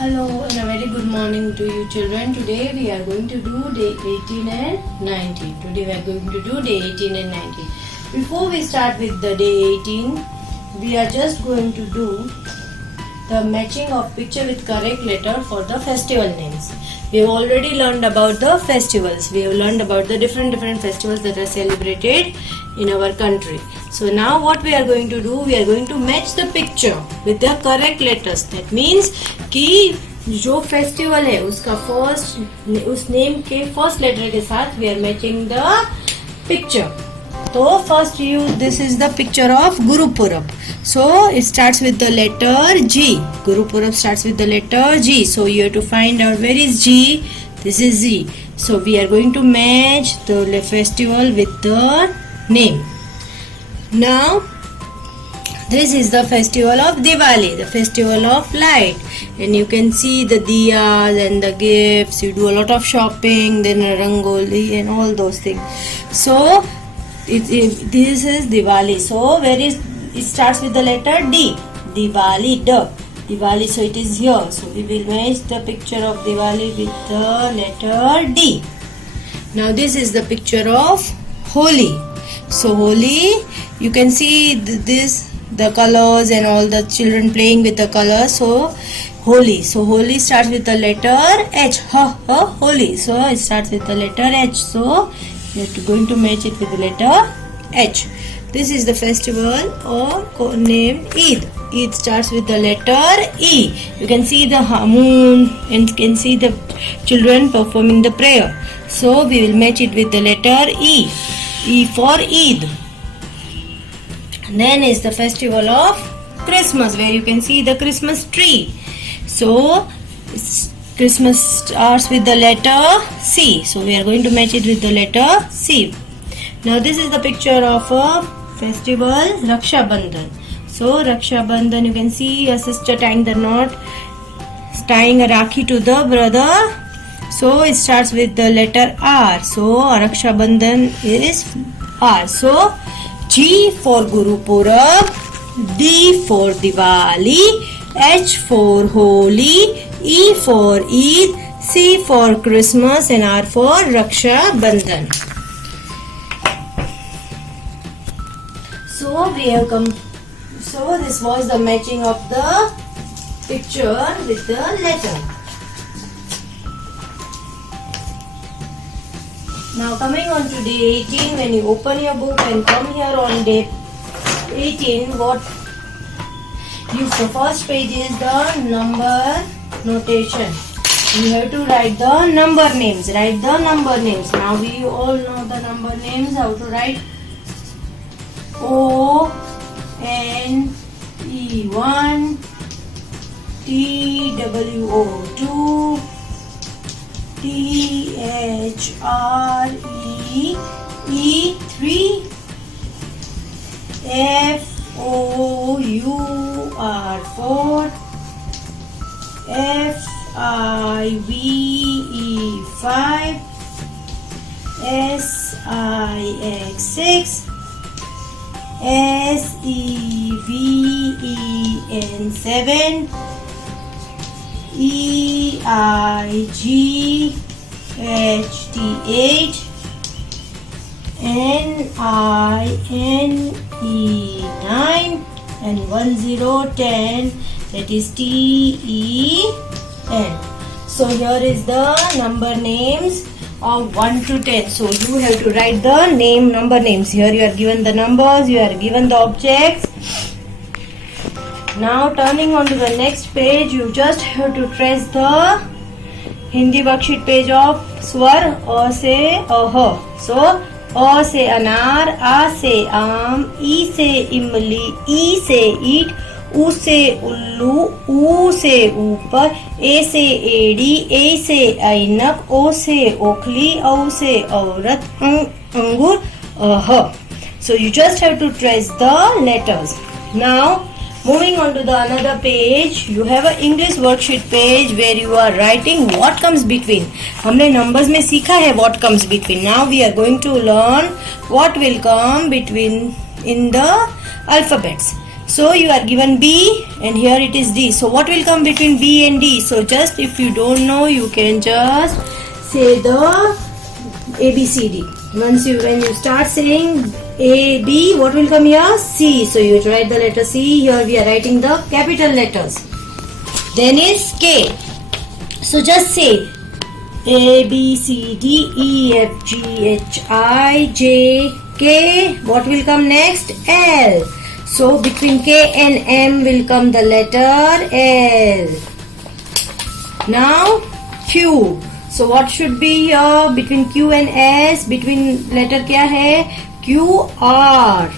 Hello and a very good morning to you children. Today we are going to do day 18 and 19. Today we are going to do day 18 and 19. Before we start with the day 18, we are just going to do the matching of picture with correct letter for the festival names. We have already learned about the festivals. We have learned about the different festivals that are celebrated in our country. So now what we are going to do, we are going to match the picture with the correct letters. That means कि जो festival है उसका उस name के first letter के साथ we are matching the picture. So first this is the picture of Gurupurab. So it starts with the letter G. Gurupurab starts with the letter G. So you have to find out where is G. This is Z. So we are going to match the festival with the name. Now this is the festival of Diwali, the festival of light, and you can see the diyas and the gifts. You do a lot of shopping, then rangoli and all those things. So this is Diwali. So it starts with the letter D. Diwali, Diwali. So it is here. So we will match the picture of Diwali with the letter D. Now this is the picture of Holi. So Holi, you can see the colors and all the children playing with the colors. So Holi. So Holi starts with the letter H. Holi. So it starts with the letter H. So we are going to match it with the letter H. This is the festival or named Eid. Eid starts with the letter E. You can see the moon and can see the children performing the prayer. So we will match it with the letter E. E for Eid. Then is the festival of Christmas, where you can see the Christmas tree. So Christmas starts with the letter C. So we are going to match it with the letter C. Now this is the picture of a festival Raksha Bandhan. So Raksha Bandhan, you can see a sister tying the knot, tying a rakhi to the brother. So it starts with the letter R. So Raksha Bandhan is R. So G for Gurupurab, D for Diwali, H for Holi, E for Eid, C for Christmas and R for Raksha Bandhan. So we have come. So this was the matching of the picture with the letter. Now coming on to day 18, when you open your book and come here on day 18, the first page is the number notation. You have to write the number names. Write the number names. Now we all know the number names. How to write? O N E 1, T W O 2, T H R E E 3, F O U R 4, F I V E 5, S I X 6, S E V E N 7, E I G H T 8, N I N E 9, and 1 0 10, that is T E N. So here is the number names of 1 to 10. So you have to write the number names. Here you are given the numbers, you are given the objects. Now turning on to the next page, you just have to trace the Hindi worksheet page of Swar, A se Aha. So A se Anar, A se Aam, E se Imli, E se Eat, U se Ullu, U se Upar, A se Edi, A se Ainak, O se Okhli, O se Aurat, Angur, Aha. So you just have to trace the letters. Now moving on to the another page, you have an English worksheet page where you are writing what comes between. हमने numbers में सीखा है what comes between. Now we are going to learn what will come between in the alphabets. So you are given B and here it is D. So what will come between B and D? So just if you don't know, you can just say the ABCD. When you start saying A, B, what will come here? C. So you write the letter C. Here we are writing the capital letters. Then is K. So just say A, B, C, D, E, F, G, H, I, J, K. What will come next? L. So between K and M will come the letter L. Now Q. So what should be here between Q and S? Between letter क्या है? Q, R.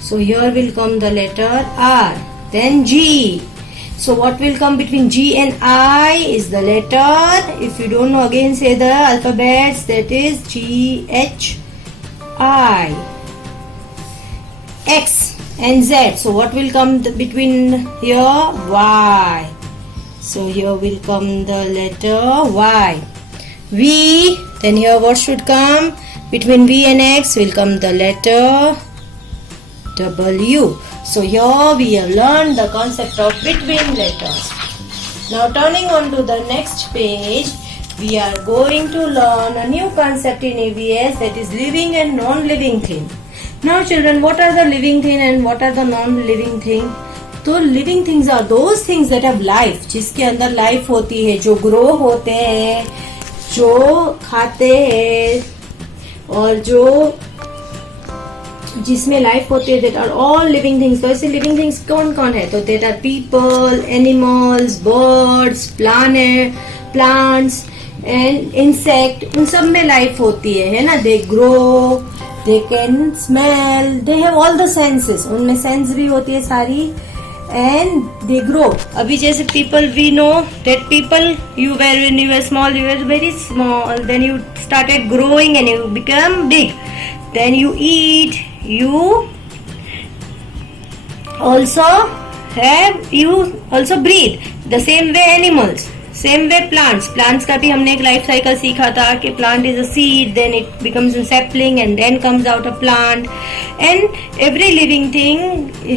So here will come the letter R. Then G. So what will come between G and I is the letter. If you don't know, again say the alphabets. That is G, H, I. X and Z. So what will come between here? Y. So here will come the letter Y. V. Then here what should come? Between V and X will come the letter W. So here we have learned the concept of between letters. Now turning on to the next page, we are going to learn a new concept in ABS, that is living and non-living thing. Now children, what are the living thing and what are the non-living thing? तो living things are those things that have life, जिसके अंदर life होती है, जो grow होते हैं, जो खाते हैं और जो जिसमें लाइफ होती है, that are all living things. तो ऐसे लिविंग थिंग्स कौन कौन है? तो that are people, animals, birds, plants and insect. उन सब में लाइफ होती है ना. They grow, they can smell, they have all the senses. उनमें सेंस भी होती है सारी. And they grow. अभी जैसे people, we know that people, when you were small, you were very small, then you started growing and you become big, then you eat, you also breathe. The same way animals, same way plants का भी हमने एक life cycle सीखा था कि plant is a seed, then it becomes a sapling and then comes out a plant. And every living thing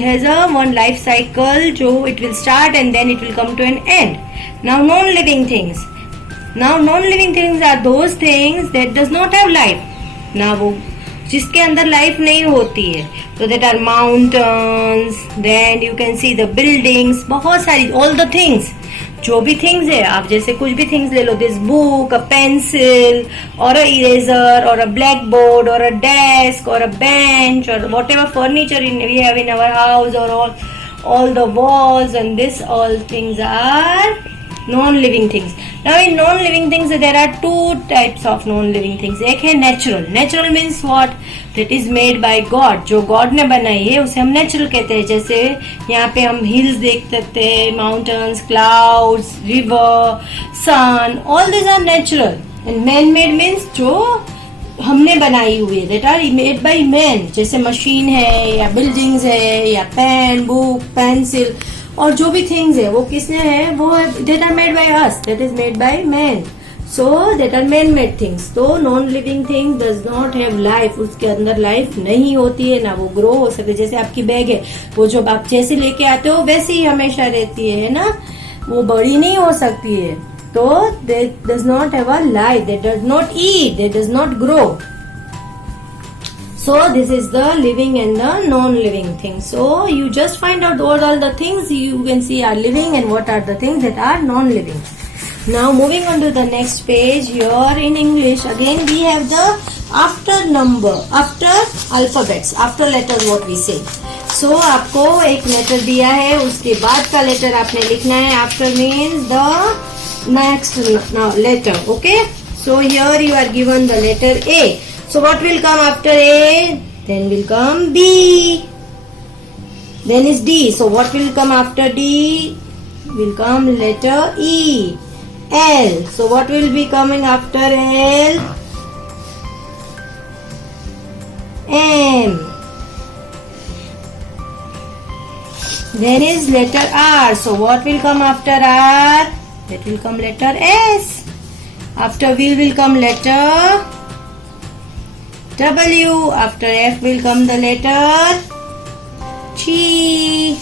has a one life cycle, जो it will start and then it will come to an end. Now non-living things. Now non-living things are those things that does not have life. Now वो जिसके अंदर life नहीं होती है. So that are mountains, then you can see the buildings, बहुत सारी, all the things. जो भी थिंग्स है, आप जैसे कुछ भी थिंग्स ले लो, दिस बुक, अ पेंसिल और अ इरेजर और अ ब्लैक बोर्ड और अ डेस्क और अ बेंच और whatever furniture we have in our house और all the walls, and this all things are non-living things. Now in non-living things there are two types of non-living things. एक है natural. Natural means what? That is made by God. जो God ने बनाई है उसे हम natural कहते हैं. जैसे यहाँ पे हम hills देख सकते हैं, mountains, clouds, river, sun, all these are natural. And man-made means जो हमने बनाई हुई है, that are made by man. जैसे मशीन है या buildings है या पेन, बुक, पेंसिल और जो भी थिंग्स है वो किसने है? वो that are made by us, that is made by man. So that are man-made things. तो non-living thing does not have life. उसके अंदर लाइफ नहीं होती है, ना वो ग्रो हो सकते. जैसे आपकी बैग है, वो जो आप जैसे लेके आते हो वैसे ही हमेशा रहती है ना, वो बड़ी नहीं हो सकती है. तो that does not have a life, that does not eat, that does not grow. So this is the living and the non-living things. So you just find out what all the things you can see are living and what are the things that are non-living. Now moving on to the next page, here in English again we have the after number, after alphabets, after letters what we say. So आपको एक letter दिया है, उसके बाद का letter आपने लिखना है. After means the next letter. Okay. So here you are given the letter A. So what will come after A? Then will come B. Then is D. So what will come after D? Will come letter E. L. So what will be coming after L? M. Then is letter R. So what will come after R? That will come letter S. After V will come letter W. After F will come the letter Chi.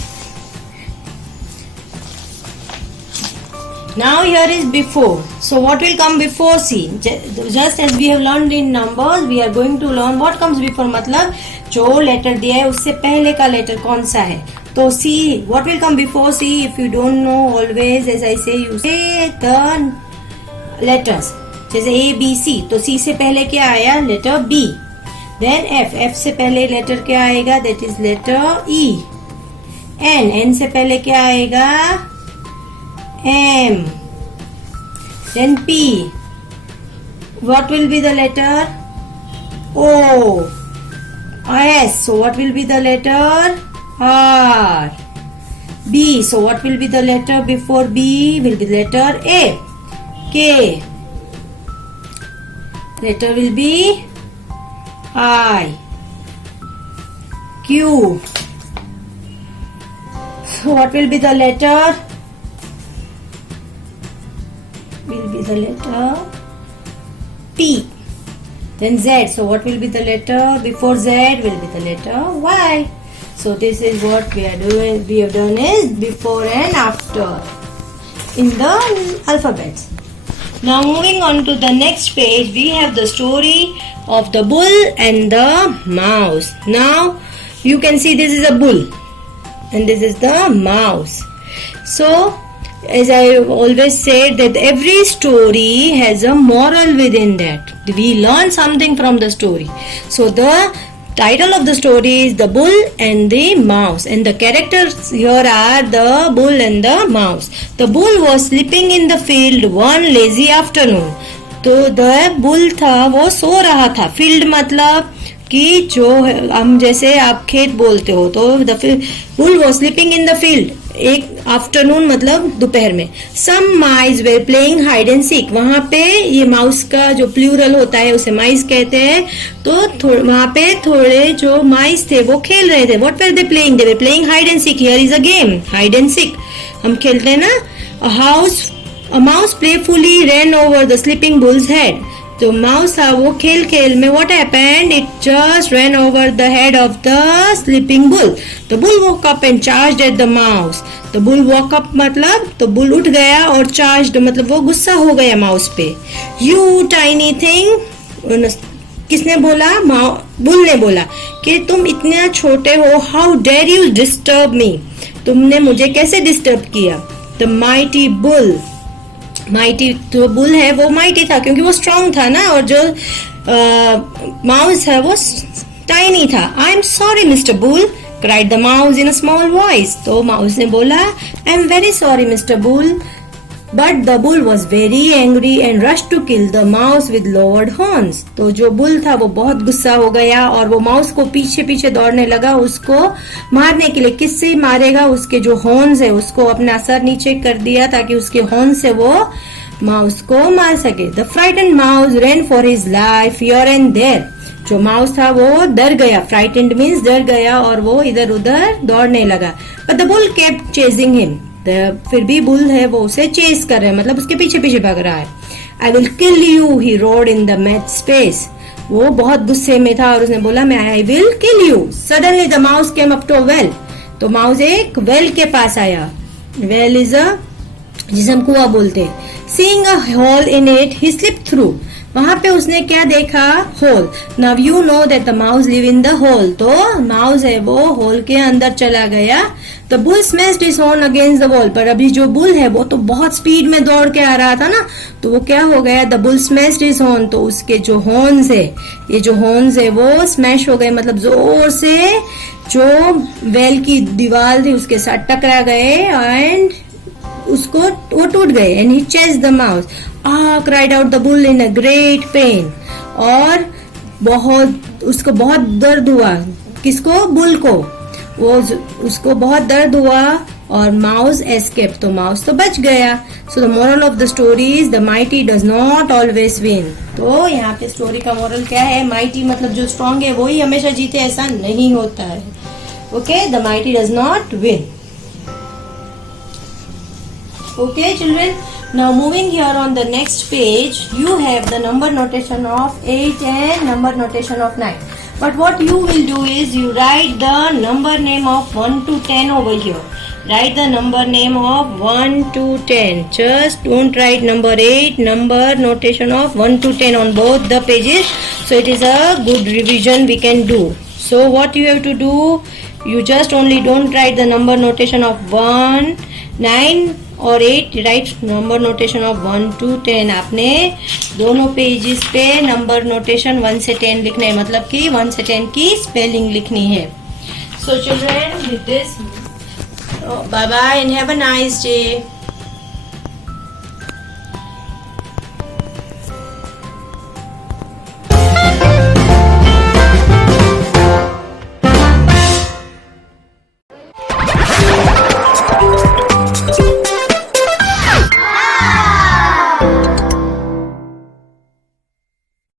Now here is before. So what will come before C? Just as we have learned in numbers, we are going to learn what comes before. मतलब जो letter दिया है उससे पहले का letter कौन सा है. तो C. What will come before C? If you don't know, always as I say, you say the letters. जैसे A B C. तो C से पहले क्या आया? Letter B. Then F. F से पहले लेटर क्या आएगा? That is letter E. N. N से पहले क्या आएगा? M. Then P. What will be the letter? O. S. So what will be the letter? R. B. So what will be the letter before B? Will be letter A. K. Letter will be I. Q. So what will be the letter? Will be the letter P. Then Z. So what will be the letter before Z? Will be the letter Y. So this is what we are doing. We have done is before and after in the alphabets. Now moving on to the next page, we have the story of the bull and the mouse. Now you can see this is a bull and this is the mouse. So as I always said that every story has a moral within that. We learn something from the story. So the title of the story is The Bull and the Mouse, and the characters here are the bull and the mouse. The bull was sleeping in the field one lazy afternoon. तो the bull था वो सो रहा था. Field मतलब कि जो हम जैसे आप खेत बोलते हो तो the bull was sleeping in the field. एक आफ्टरनून मतलब दोपहर में. Some mice were playing hide and seek. वहाँ पे ये माउस का जो प्लूरल होता है उसे माइस कहते हैं. तो वहाँ पे थोड़े जो माइस थे वो खेल रहे थे. What were they playing? They were playing hide and seek. Here is a game. Hide and seek. हम खेलते हैं ना. A mouse playfully ran over the sleeping bull's head. तो माउस था वो खेल खेल में what happened? It just ran over the head of the sleeping bull. The bull woke up and charged at the mouse. The bull woke up मतलब तो bull उठ गया और charged मतलब वो गुस्सा हो गया माउस पे. You tiny thing. किसने बोला? बुल ने बोला कि तुम इतना छोटे हो. How dare you disturb me? तुमने मुझे कैसे डिस्टर्ब किया? The mighty bull. माइटी जो बुल है वो माइटी था क्योंकि वो स्ट्रांग था ना, और जो माउस है वो टाइनी था. I am sorry Mister Bull, cried the mouse in a small voice. तो माउस ने बोला I am very sorry Mister Bull. But the bull was very angry and rush to kill the mouse with lowered horns. तो जो bull था वो बहुत गुस्सा हो गया और वो माउस को पीछे पीछे दौड़ने लगा उसको मारने के लिए. किससे मारेगा? उसके जो हॉर्न्स है उसको अपना सर नीचे कर दिया ताकि उसके हॉर्न से वो माउस को मार सके. The frightened mouse ran for his life here and there. जो माउस था वो डर गया. फ्राइटेंड मीन्स डर गया और वो इधर उधर दौड़ने लगा. But the bull kept chasing him. फिर भी बुल है वो उसे चेस कर रहा है मतलब उसके पीछे पीछे भाग रहा है. I will kill you he roared in the match space. वो बहुत गुस्से में था और उसने बोला मैं I will kill you. Suddenly the mouse came up to well. तो माउस एक वेल के पास आया. वेल इज अ जिसे हम कुआं बोलते हैं. Seeing a hole in it he slipped through. वहां पे उसने क्या देखा? Hole. Now you know that the mouse live in the hole. तो माउस है वो होल के अंदर चला गया. The bull smashed his horn against the wall. पर अभी जो बुल है वो तो बहुत स्पीड में दौड़ के आ रहा था ना, तो वो क्या हो गया? The bull smashed his horn. तो उसके जो हॉर्न्स है, ये जो हॉर्न्स है वो स्मैश हो गए मतलब जोर से जो वेल की दीवार थी उसके साथ टकरा गए एंड उसको वो टूट गए. And he chased the mouse. Cried out the bull in a great pen. और उसको बहुत दर्द हुआ. किसको? बुल को. वो उसको बहुत दर्द हुआ और माउस एस्केप. तो माउस तो बच गया. So the moral of the story is the mighty does not always win. तो यहाँ पे स्टोरी का मोरल क्या है? माइटी मतलब जो स्ट्रांग है वही हमेशा जीते, ऐसा नहीं होता है. Okay, the mighty does not win. Okay children, now moving here on the next page, you have the number notation of 8 and number notation of 9. But what you will do is you write the number name of 1 to 10 over here. Write the number name of 1 to 10. Just don't write number 8, number notation of 1 to 10 on both the pages. So it is a good revision we can do. So what you have to do, you just only don't write the number notation of 1, 9 और 8, right number notation of 1 to 10. आपने दोनों pages पे number notation 1 से 10 लिखना है, मतलब कि 1 से 10 की स्पेलिंग लिखनी है. So children, with this, bye bye and have a nice day.